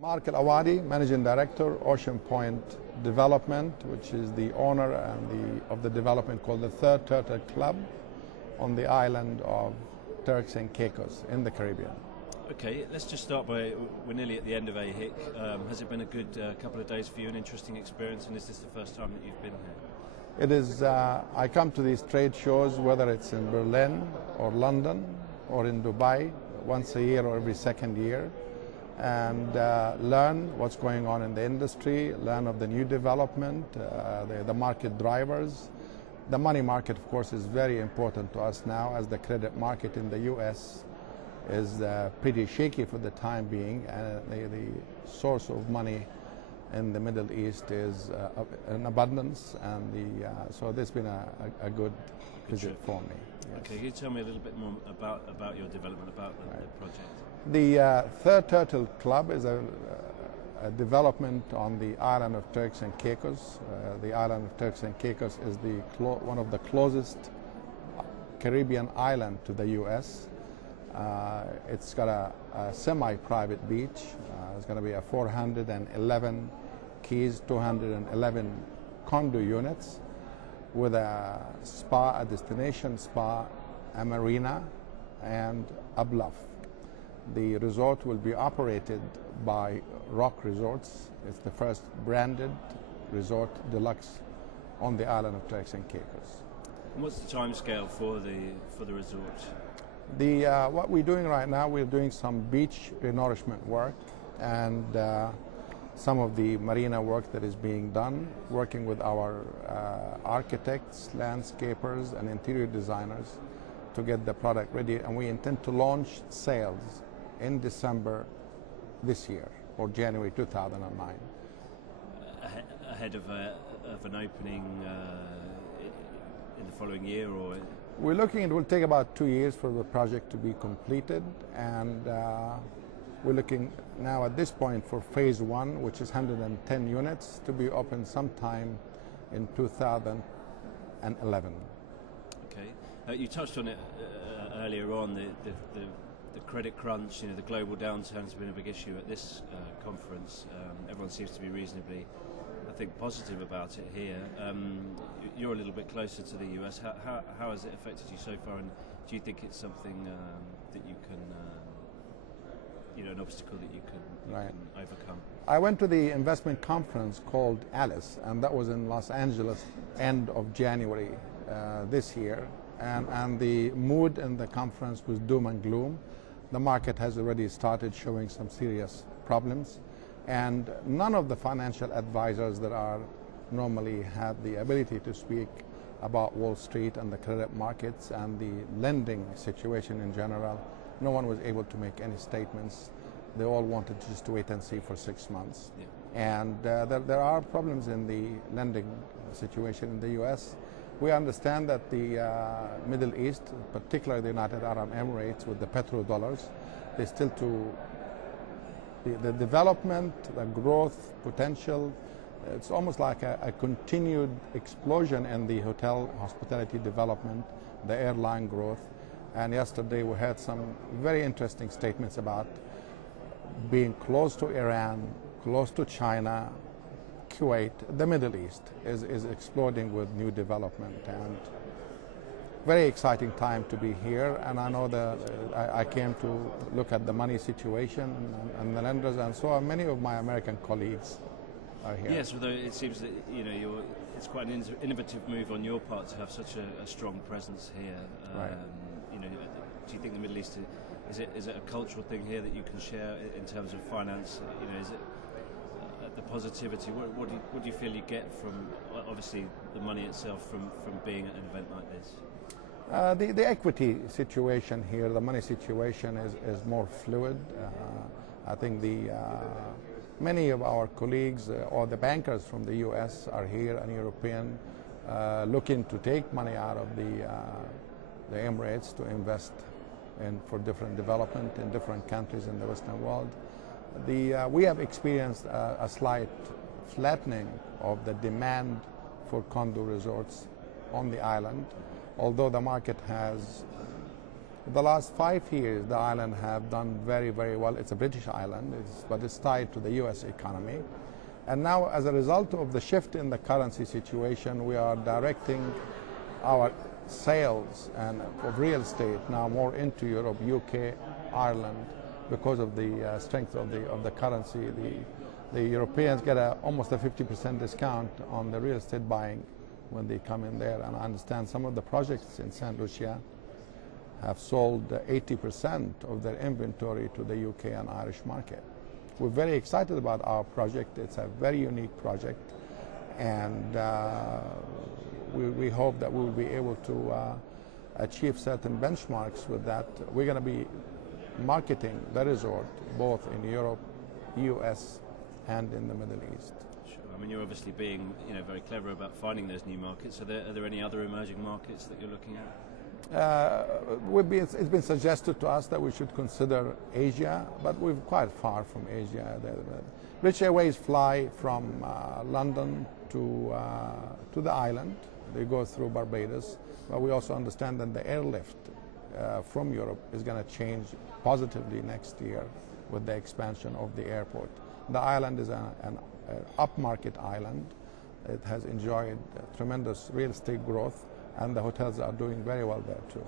Mark Elawadi, Managing Director, Oceanpoint Development, which is the owner of the development called the Third Turtle Club on the island of Turks and Caicos in the Caribbean. Okay, let's just start by, we're nearly at the end of AHIC. Has it been a good couple of days for you, an interesting experience, and is this the first time that you've been here? It is, I come to these trade shows, whether it's in Berlin or London or in Dubai, once a year or every second year, and learn what's going on in the industry, learn of the new development, the market drivers. The money market, of course, is very important to us now, as the credit market in the U.S. is pretty shaky for the time being, and the source of money in the Middle East is in abundance, and so this has been a good visit for me. Yes. Okay, can you tell me a little bit more about your development, about the project? The Third Turtle Club is a development on the island of Turks and Caicos. The island of Turks and Caicos is one of the closest Caribbean island to the U.S. It's got a semi-private beach. It's going to be a 411 keys, 211 condo units with a spa, a destination spa, a marina, and a bluff. The resort will be operated by Rock Resorts. It's the first branded resort deluxe on the island of Turks and Caicos. And what's the time scale for the resort? What we're doing right now, we're doing some beach renourishment work and some of the marina work that is being done, working with our architects, landscapers, and interior designers to get the product ready. And we intend to launch sales in December this year, or January 2009. Ahead of an opening in the following year, or? We're looking, it will take about 2 years for the project to be completed, and we're looking now at this point for phase one, which is 110 units, to be open sometime in 2011. Okay, you touched on it earlier on, the credit crunch, the global downturn has been a big issue at this conference. Everyone seems to be reasonably, I think, positive about it here. You're a little bit closer to the US. How has it affected you so far, and do you think it's something that you can, an obstacle that you can overcome? I went to the investment conference called Alice, and that was in Los Angeles, end of January this year, and the mood in the conference was doom and gloom. The market has already started showing some serious problems, and none of the financial advisors that are normally have the ability to speak about Wall Street and the credit markets and the lending situation in general, no one was able to make any statements. They all wanted just to wait and see for 6 months. Yeah. And there are problems in the lending situation in the U.S. We understand that the Middle East, particularly the United Arab Emirates with the petrodollars, they still the development, the growth potential, it's almost like a continued explosion in the hospitality development, the airline growth. And yesterday we had some very interesting statements about being close to Iran, close to China, Kuwait. The Middle East is exploding with new development, and very exciting time to be here. And I know that I came to look at the money situation and the lenders, and so many of my American colleagues are here. Yes, although it seems that it's quite an innovative move on your part to have such a strong presence here. Right. Do you think the Middle East is it a cultural thing here that you can share in terms of finance? Is it the positivity? What do you feel you get from, obviously, the money itself from being at an event like this? The equity situation here, the money situation is more fluid. I think many of our colleagues or the bankers from the U.S. are here, and European, looking to take money out of the Emirates to invest for different development in different countries in the Western world. We have experienced a slight flattening of the demand for condo resorts on the island, although the market has The last 5 years, the island have done very, very well. It's a British island, but it's tied to the U.S. economy. And now, as a result of the shift in the currency situation, we are directing our sales and of real estate now more into Europe, UK, Ireland, because of the strength of the currency. The Europeans get almost a 50% discount on the real estate buying when they come in there. And I understand some of the projects in St. Lucia have sold 80% of their inventory to the UK and Irish market. We're very excited about our project. It's a very unique project, and we hope that we will be able to achieve certain benchmarks with that. We're going to be marketing the resort both in Europe, US, and in the Middle East. Sure. I mean, you're obviously being, very clever about finding those new markets. Are there any other emerging markets that you're looking at? It's been suggested to us that we should consider Asia, but we're quite far from Asia. British Airways fly from London to the island. They go through Barbados, but we also understand that the airlift from Europe is going to change positively next year with the expansion of the airport. The island is an upmarket island. It has enjoyed tremendous real estate growth, and the hotels are doing very well there too.